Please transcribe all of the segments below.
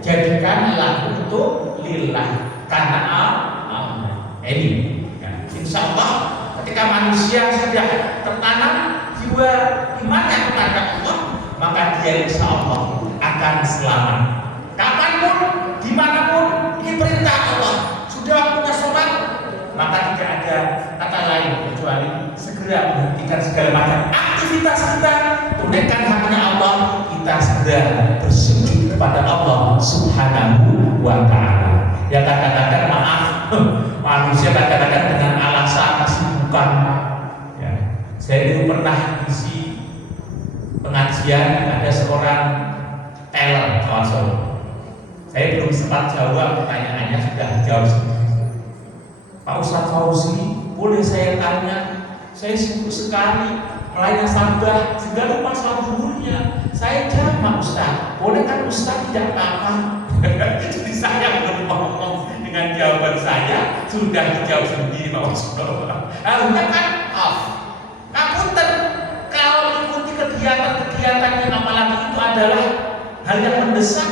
jadikan lagu untuk lillah karena Allah. Ini ya. Insya Allah ketika manusia sudah tertanam jiwa imannya kepada Allah, maka dia insya Allah akan selamat. Kapanpun, dimanapun, ini perintah Allah. Sudah waktunya sholat, maka tidak ada kata lain kecuali segera menghentikan segala macam aktivitas kita, tunaikan haknya Allah, kita segera bersujud kepada Allah Subhanahu wa Ta'ala. Ya kadang-kadang maaf, manusia kadang-kadang dengan alasan kesibukan. Ya, saya dulu pernah isi pengajian, ada seorang teller kawan Solo. Saya belum sempat jawab pertanyaannya, sudah jawab sendiri. Pak Ustadz Fauzi, boleh saya tanya? Saya sibuk sekali melayani nasabah sehingga lupa sholat zuhurnya. Saya jawab Ustadz, boleh kan Ustadz tidak apa-apa? Jadi saya belum ngomong dengan jawaban saya sudah dijawab sendiri Pak Ustadz. Harusnya kan off. Ngapunten, kalau mengikuti kegiatan-kegiatan yang apalagi itu adalah hal yang mendesak,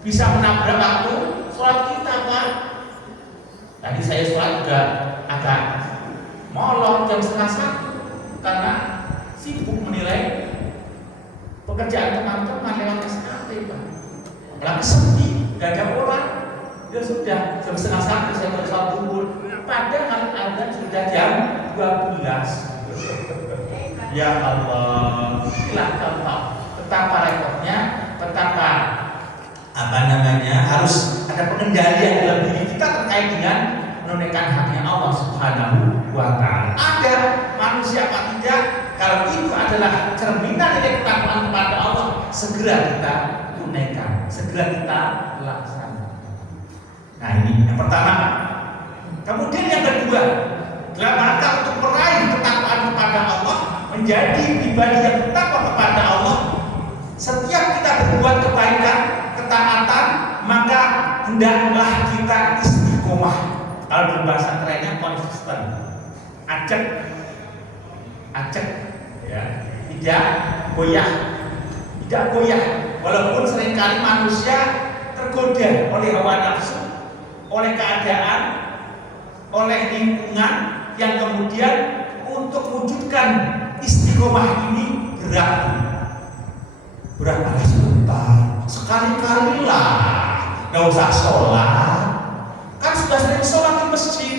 bisa menabrak waktu sholat kita Pak. Tadi saya sholat juga agak molor jam 12:30 karena sibuk menilai pekerjaan teman-teman lewat SKT Pak. Apalagi sepi, gak ada orang. Ya sudah jam 12:30 saya sholat zuhur. Padahal ada sudah jam 12. Ya Allah, inilah contoh betapa repotnya, betapa harus ada pengendalian dalam diri kita terkait dengan menunaikan haknya Allah Subhanahu wa Ta'ala. Ada manusia apa tidak, kalau itu adalah cerminan dari ketakwaan kepada Allah, segera kita tunaikan, segera kita laksanakan. Nah ini yang pertama. Kemudian yang kedua, dalam rangka untuk meraih ketakwaan kepada Allah, menjadi pribadi yang bertakwa kepada Allah, setiap kita berbuat kebaikan, ketaatan, maka hendaklah kita istiqomah. Kalau dalam bahasa kerennya konsisten, acek, ya, tidak goyah. Walaupun seringkali manusia tergoda oleh hawa nafsu, oleh keadaan, oleh lingkungan yang kemudian untuk wujudkan istiqomah ini berat sebentar, sekali-kalilah, nggak usah sholat, kan sudah sering sholat di masjid,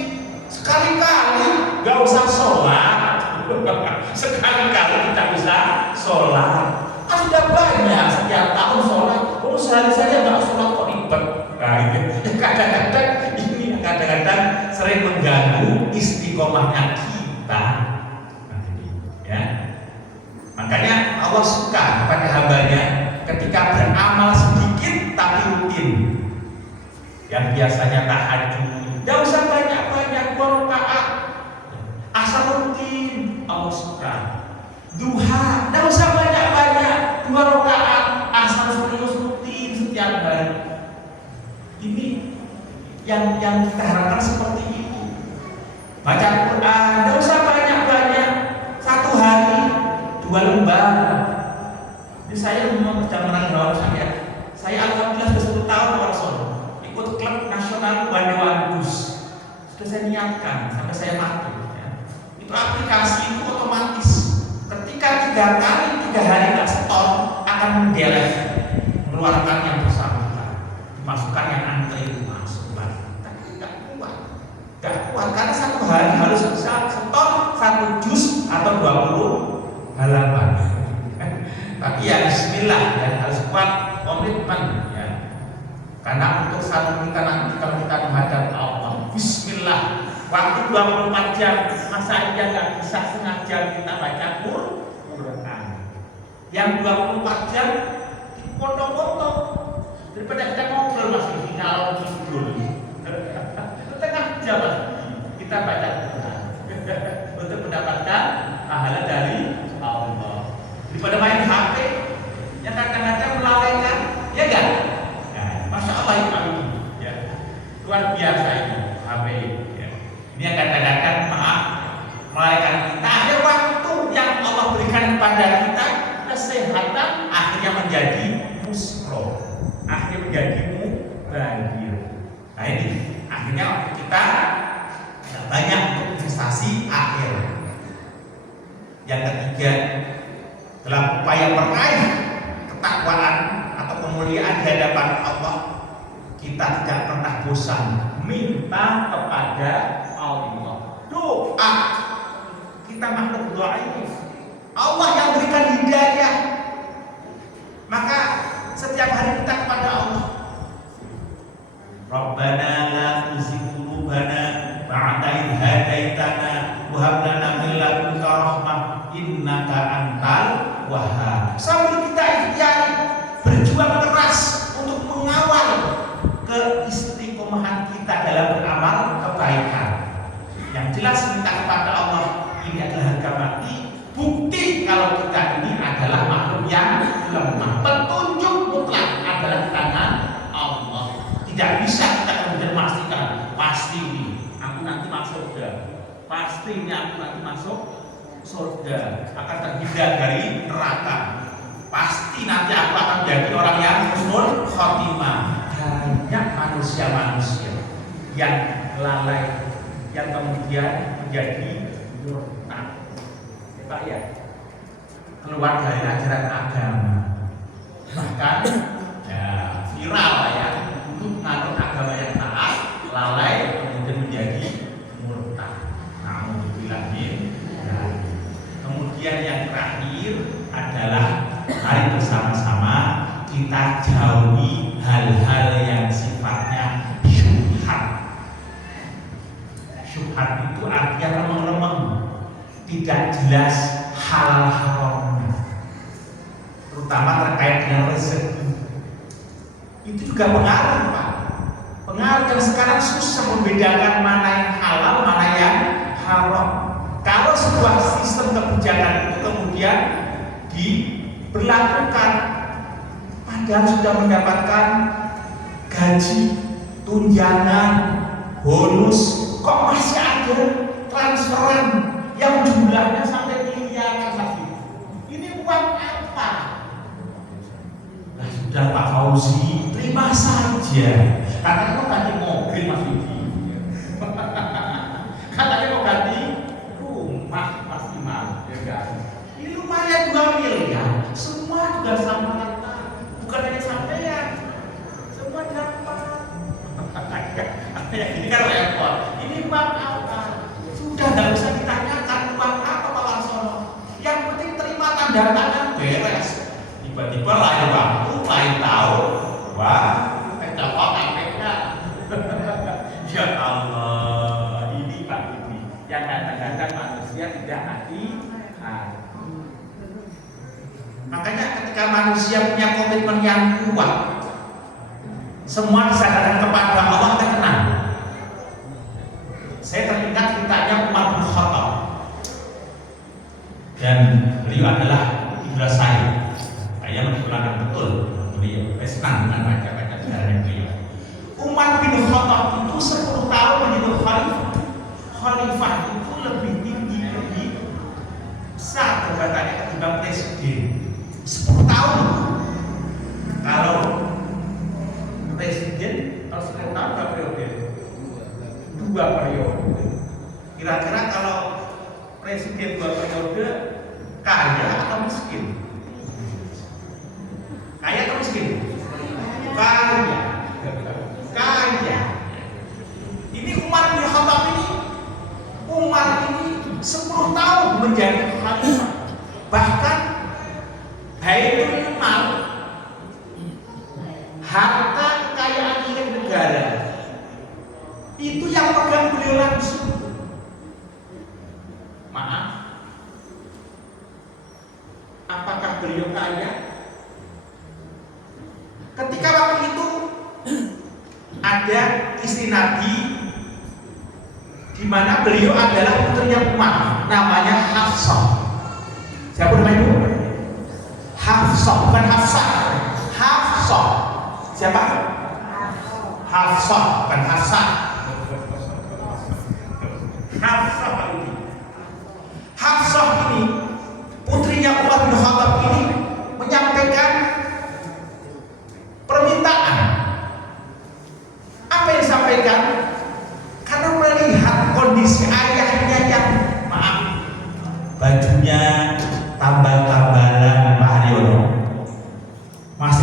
sekali-kali nggak usah sholat, sekali-kali tidak bisa sholat, kan sudah banyak setiap tahun sholat, sehari saja nggak sholat kok ribet. Nah ini kadang-kadang sering mengganggu istiqomahnya kita. Ya. Makanya Allah suka kepada hambanya ketika beramal sedikit tapi rutin. Yang biasanya tahajud, tidak usah banyak-banyak, 2 rakaat, asal rutin, Allah suka. Duha, tidak usah banyak-banyak, 2 rakaat, asal serius rutin setiap hari. Ini yang kita harapkan seperti itu. Baca Quran, tidak usah banyak-banyak, 1 hari 2 lembar. Jadi saya sudah menanggapi saya alhamdulillah sudah 10 tahun Rasul, ikut klub nasional Wandus. Sudah saya niatkan sampai saya mati. Ya. Itu aplikasi itu otomatis. Ketika 3 hari nggak setor akan mendelete, mengeluarkan yang bersangkutan, dimasukkan yang antri itu masuk balik. Tapi nggak kuat karena 1 hari harus bisa setor 1 juz atau 20 halaman. Tapi ya bismillah ya, harus kuat komitmen ya. Karena untuk satu kita nanti kalau kita menghadap Allah, bismillah, waktu 24 jam, masa iya nggak bisa setengah jam kita baca Quran. Yang 24 jam dipotong-potong daripada kita ngobrol masih di kalau tidur. Setengah jam kita baca Quran untuk mendapatkan pahala dari Allah. Daripada main HP yang kadang-kadang melalaikan, ya enggak? Nah, Masya Allah ini ya. Luar biasa ini HP ya. Ini yang kadang-kadang melalaikan kita. Ada waktu yang Allah berikan kepada kita, kesehatan akhirnya menjadi musibah. menjadi mubazir. Nah ini akhirnya kita banyak untuk investasi akhir. Yang ketiga, dalam upaya meraih ketakwaan atau kemuliaan di hadapan Allah, kita tidak pernah bosan minta kepada Allah. Doa, kita makhluk dhaif. Allah yang berikan hidayah. Maka setiap hari kita kepada Allah. Rabbana la tuzigh qulubana ba'da idh hadaitana wa hab lana min ladunka rahmah innaka antal wahhab. Sambil kita ikhtiar berjuang keras untuk mengawal keistiqomahan kita dalam beramal kebaikan. Yang jelas minta kepada Allah ini adalah harga mati. Bukti kalau kita ini adalah makhluk yang lemah. Petunjuk mutlak adalah di tangan Allah. Tidak bisa kita kemudian memastikan pasti ini aku nanti masuk surga, pasti ini aku nanti masuk surga, akan terhindar dari neraka, pasti nanti aku akan menjadi orang yang husnul khotimah. Banyak manusia-manusia yang lalai, yang kemudian menjadi murtad, Pak ya, keluar dari ajaran agama, bahkan ya viral ya, dulu menganut agama yang taat, lalai kemudian menjadi murtad. Alhamdulillah. Kemudian yang terakhir adalah mari bersama-sama kita jauhi hal-hal yang sifatnya syubhat. Syubhat itu artinya remeng-remeng, tidak jelas halal haramnya, terutama terkait dengan rezeki. Itu juga pengaruh, Pak. Pengaruh yang sekarang susah membedakan mana yang halal, mana yang haram. Kalau sebuah sistem kebijakan itu kemudian diberlakukan, padahal sudah mendapatkan gaji, tunjangan, bonus, kok masih ada transferan yang jumlahnya sampai miliaran lagi. Ini uang apa? Nah, sudah Pak Fauzi, terima saja. Katanya mau ganti mobil Mas Yudi. Katanya mau ganti rumah Mas Imam, ya kan? Ini lumayan 2 miliar. Semua juga sama rata, bukan hanya sampean. Semua dapat. Ini kan repot. Ini uang apa? Sudah nggak usah ditanyakan uang apa Pak Warsono. Yang penting terima tanda tangan beres. Tiba-tiba lain waktu, lain tahun, wah, dapat KPK. Ya Allah, ini Pak Yudi yang kadang-kadang manusia tidak hati-hati. Makanya ketika manusia punya komitmen yang kuat, semua diserahkan kepada Allah, tenang. Saya teringat ceritanya Umar bin Khattab, dan beliau adalah idola saya. Saya mengulangi betul beliau. Saya senang dengan baca-baca sejarah beliau. Umar bin Khattab itu 10 tahun menjadi khalifah. Khalifah itu lebih tinggi, lebih besar jabatannya ketimbang presiden. 10 tahun. Kalau presiden harus 10 tahun berapa periode? 2 periode. Kira-kira kalau presiden 2 periode kaya atau miskin? Kaya atau miskin? Kaya. Kaya. Ini Umar bin Khattab ini, Umar ini 10 tahun menjadi khalifah. Bahkan Baitul Mal, harta kekayaan milik negara, itu yang pegang beliau langsung. Maaf, apakah beliau kaya? Ketika waktu itu ada istri Nabi, di mana beliau adalah putrinya Umar, namanya Hafsah. Siapa namanya itu? Hafsah, bukan Hafsah. Hafsah. Siapa? Hafsah, bukan Hafsah. Hafsah Pak ini. Hafsah ini, putrinya Umar bin Khattab ini menyampaikan permintaan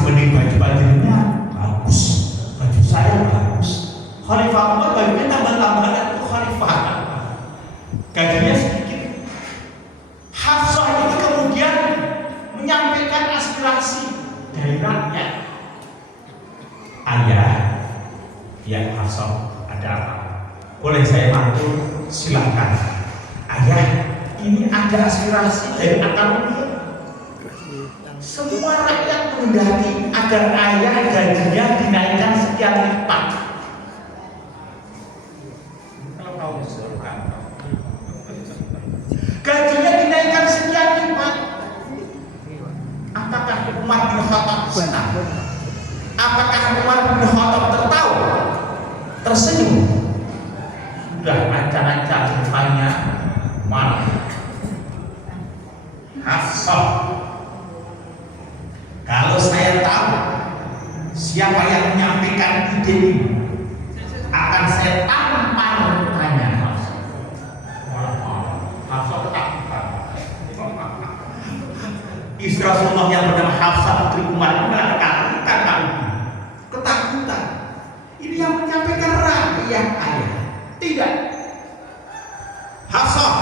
dibanding baju bajunya bagus, baju saya bagus. Khalifah Umar bajunya tambah-tambahan itu khalifah, gajinya sedikit. Hafsah ini kemudian menyampaikan aspirasi dari rakyat. Ayah, ya Hafsah, ada apa? Boleh saya mantul? Silakan. Ayah, ini ada aspirasi dari akar rumput. Semua rakyat menghendaki agar ayah gajinya dinaikkan sekian lipat. Kalau tahu gajinya dinaikkan sekian lipat. Apakah Umar bin Khattab senang? Apakah Umar bin Khattab tertawa? Tersenyum? Sudah ancang-ancang rupanya marah. Hafsah, kalau saya tahu siapa yang menyampaikan ide ini, akan saya tampar mukanya. Hafsah ketakutan. Istri Rasulullah yang bernama Hafsah putri Umar ini ketakutan. Ketakutan. Ini yang menyampaikan rakyat ayah. Tidak. Hafsah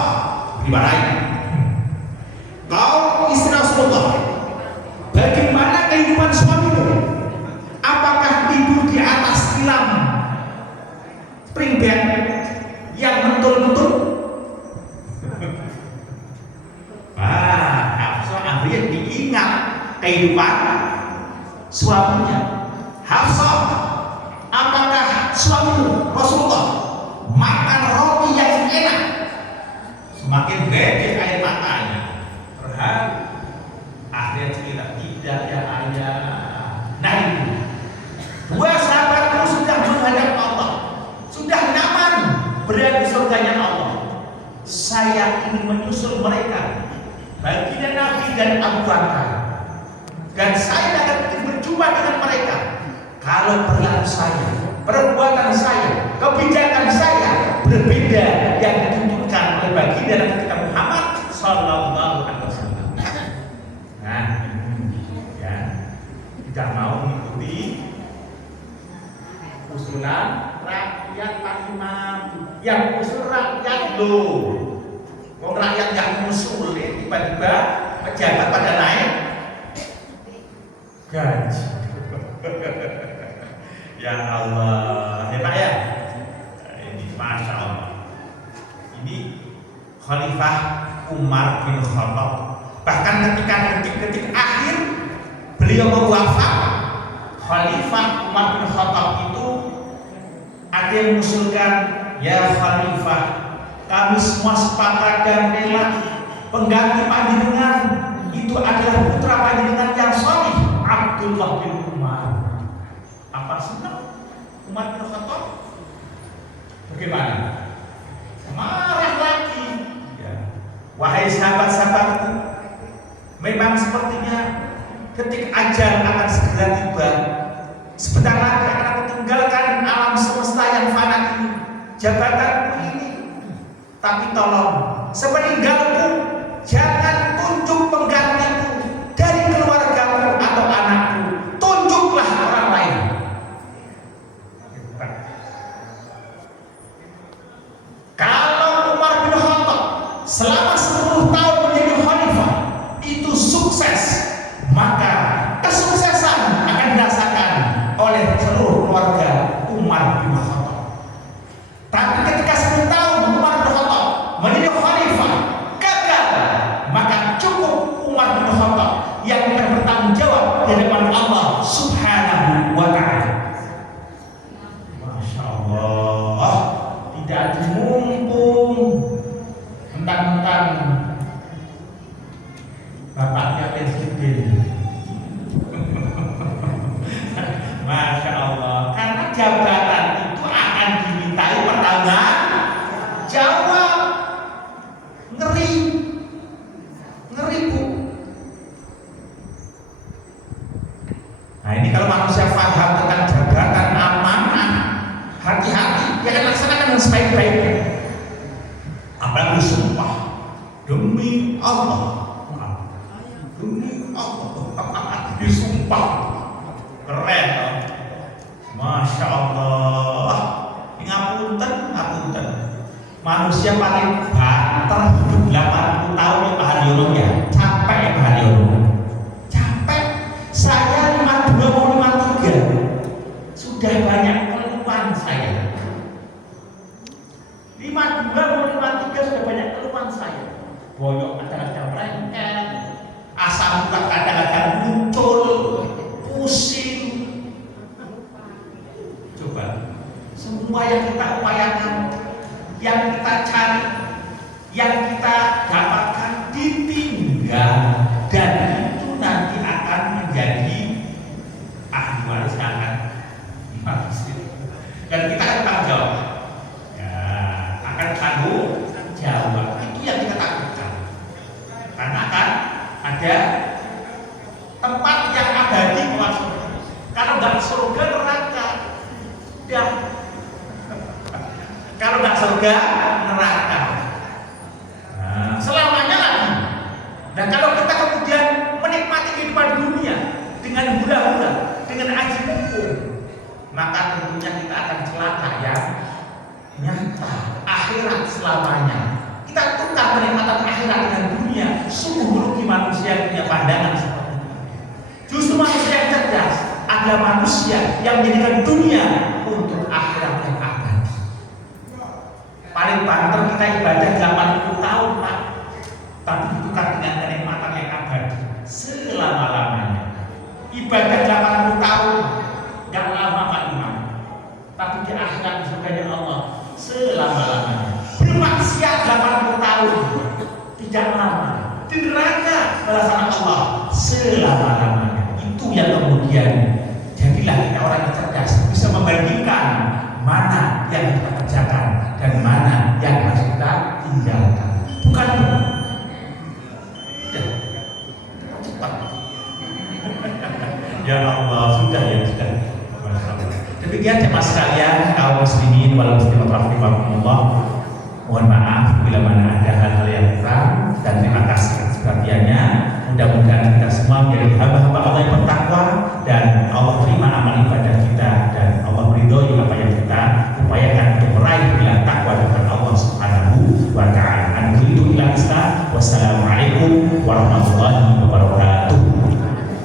dimarahi. Kau istri Rasulullah, bagaimana kehidupan suamimu? Apakah tidur di atas tilam spring bed yang mentul-mentul? Hafsah akhirnya diingat kehidupan suaminya. Hafsah, apakah suamimu Rasulullah makan roti yang enak? Semakin gede air matanya. Akhirnya cerita, tidak ya ayah. Nah itu, dua sahabatku sudah menghadap Allah, sudah nyaman berada di surganya Allah. Saya ingin menyusul mereka, baginda Nabi dan Abu Bakar, dan saya akan ingin berjumpa dengan mereka. Kalau perilaku saya, perbuatan saya, kebijakan saya berbeda yang ditunjukkan oleh baginda Nabi kita Muhammad Sallallahu Alaihi Wasallam. Nah, ya, tidak mau mengikuti usulan rakyat Pak Imam. Yang usul rakyat loh. Wong rakyat yang mengusulin tiba-tiba pejabat pada naik gaji. Ya Allah, ya Pak ya. Ini Masya Allah. Ini Khalifah Umar bin Khattab. Bahkan ketika detik-detik akhir beliau mau wafat, Khalifah Umar bin Khattab itu ada yang mengusulkan, ya Khalifah, kami semua sepakat dan rela pengganti panjenengan itu adalah putra panjenengan yang salih, Abdullah bin Umar. Apa senang Umar bin Khattab? Bagaimana? Marah lagi. Ya. Wahai sahabat-sahabatku, memang sepertinya ketika ajal akan segera tiba. Sebentar lagi akan aku tinggalkan alam semesta yang fana ini, jabatanku ini. Tapi tolong, sepeninggalku jangan tunjuk penggantiku dari keluargamu atau anakku. Tunjuklah orang lain. Kalau Umar bin Khattab selama 10 tahun menjadi khalifah itu sukses, maka kesuksesan akan dirasakan oleh seluruh keluarga Umar bin Khattab. Tapi ketika 10 tahun Umar bin Khattab menjadi khalifah gagal, maka cukup Umar bin Khattab yang akan bertanggung jawab di hadapan Allah Subhanahu wa Ta'ala. Masya Allah, tidak mumpung mentang-mentang bapaknya presiden. Masya Allah, karena jabatan itu akan dimintai pertanggung jawab. Ngeri Bu. Nah ini kalau manusia paham tentang jabatan amanah, hati-hati, dia akan laksanakan dengan sebaik-baiknya. Apalagi sumpah demi Allah, disumpah Keren toh. Masya Allah. Ngapunten, ngapunten. Manusia paling banter hidup 80 tahun ya Pak Haryono ya. Capek ya Pak Haryono. Capek. Saya 52 mau 53. Sudah banyak keluhan saya. 52 mau 53 sudah banyak keluhan saya. Boyok kadang-kadang lengket, asam urat kadang-kadang muncul, pusing. Coba, semua yang kita upayakan, yang kita cari, yang kita dapatkan ditinggal, dan itu nanti akan menjadi ahli waris akan dan kita akan tanggung jawab. Akan tanggung jawab. Itu yang kita takutkan. Karena akan ada tempat yang abadi kelak surga. Kalau nggak surga neraka. Ya. Kalau nggak surga neraka. Nah, selamanya lagi. Dan kalau kita kemudian menikmati kehidupan dunia dengan hura-hura, dengan aji mumpung, maka tentunya kita akan celaka ya. Nyata akhirat selamanya. Kita tukar kenikmatan akhirat dengan dunia. Sungguh merugi manusia yang punya pandangan seperti itu. Justru manusia yang cerdas adalah manusia yang menjadikan dunia untuk akhirat yang abadi. Paling banter kita ibadah 80 tahun Pak, tapi ditukar dengan kenikmatan yang abadi selama-lamanya. Ibadah 80 tahun gak lama Pak Imam, tapi di akhirat surganya Allah selama-lamanya. Bermaksiat 80 tahun tidak lama, di neraka balasan Allah selama-lamanya. Itu yang kemudian jadilah kita orang yang cerdas, bisa membandingkan mana yang kita kerjakan dan mana yang harus kita tinggalkan. Bukan cepat. Ya Allah, sudah ya sudah. Demikian jemaah sekalian, kaum muslimin wal muslimat rahimakumullah. Mohon maaf bila mana ada hal-hal yang kurang, dan terima kasih atas perhatiannya. Mudah-mudahan kita semua menjadi hamba-hamba